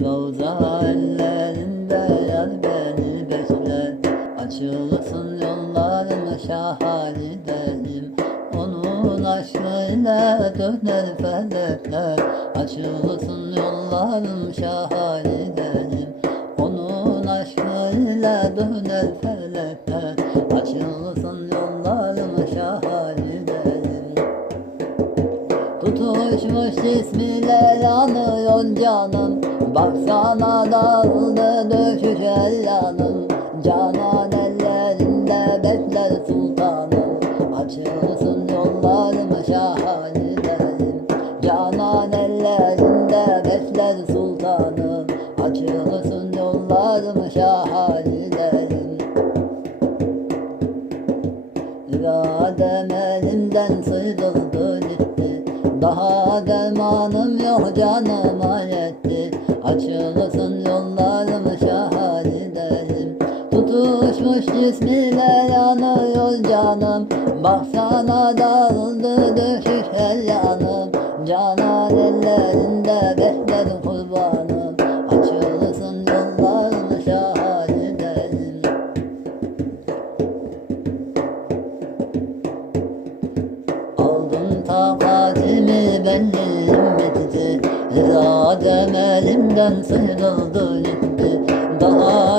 Ravza ellerinde yar beni bekler Açılsın yollarım şahalidenim Onun aşkıyla döner felekler. Açılsın yollarım şahalidenim Onun aşkıyla döner felekler. Açılsın yollarım şahalidenim Tutuşmuş cismiler yanıyor canım Baksana dağıldı dökük yanım Canan ellerinde bekler sultanım. Açılsın yollarım şahanidenim Canan ellerinde bekler sultanım. Açılsın yollarım şahanidenim İradem elimden sıyrıldı gitti. Daha dermanım yok canıma yetti Cismiyle yanıyor canım Baksana dağıldı dökük her yanım. Canan ellerinde beklerim kurbanım. Açılsın yollarım şahanidenim Aldım takatimi benim bitti. İradem elimden sıyrıldı gitti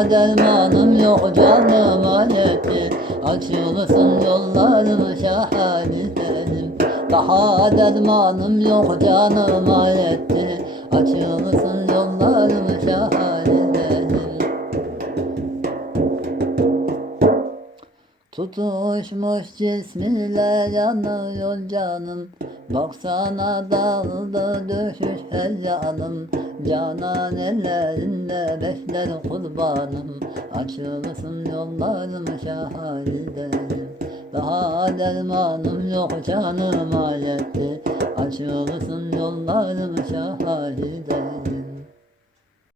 dermanım yok canıma yetti Açılsın yollarım şahanidenim Daha dermanım yok canıma yetti Açılsın yollarım şahanidenim Tutuşmuş cismiyle yanıyor canım. Baksana dağıldı döşüş her yanım Canan ellerinde bekler kurbanım. Açılsın yollarım şahanidenim Daha dermanım yok canıma yetti Açılsın yollarım şahanidenim